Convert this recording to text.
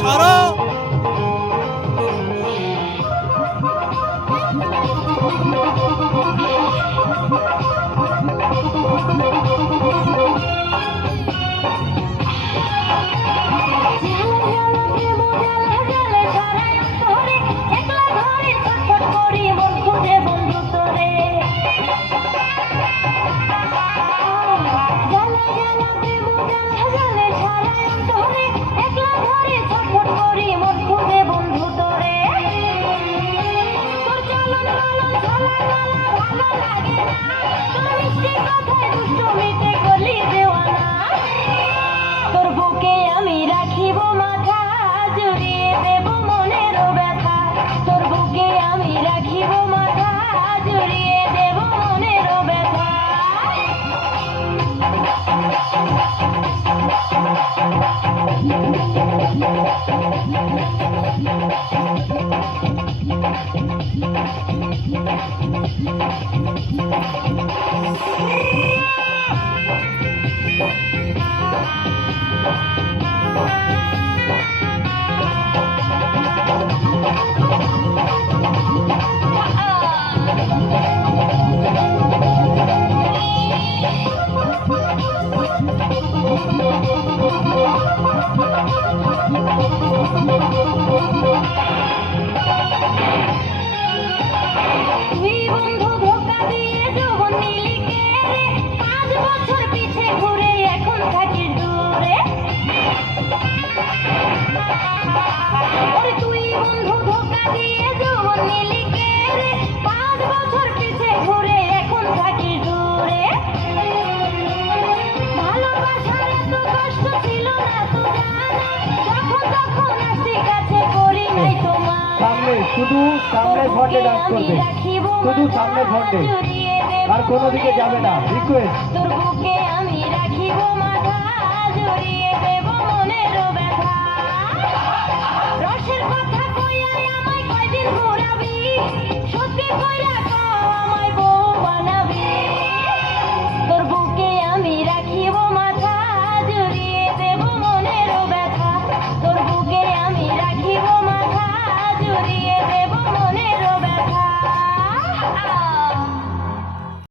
সরো তোর বুকে আমি রাখিব মাথা জুড়িয়ে দেব মনের ব্যথা তোর বুকে আমি রাখিব মাথা জুড়িয়ে দেব মনের ব্যথা তুই বন্ধু ধোকা দিয়ে যৌবন নিলি কেড়ে 5 বছর পিছে ঘুরে এখন থাকিস দূরে ওরে তুই বন্ধু ধোকা দিয়ে যৌবন নিলি কেড়ে 5 বছর পিছে ঘুরে এখন থাকিস দূরে ভালোবাসার এত কষ্ট ছিল না তো জানা যখন তখন আসি কাছে করি নাই তোমার সামনে শুধু সামনে ফ্রন্টে ডান্স করবে, শুধু সামনে ফ্রন্টে, আর কোনো দিকে যাবে না। রিকোয়েস্ট। তোর বুকে আমি রাখিব মাথা জড়িয়ে দেব মনের ব্যথা রসের কথা কইয়া আমায় কয়দিন ঘোরাবি সত্যি কইরা কও আমায় বউ বানাবি তোর বুকে আমি রাখিব মাথা জড়িয়ে দেব মনের ব্যথা তোর বুকে আমি রাখিব মাথা জড়িয়ে দেব মনের ব্যথা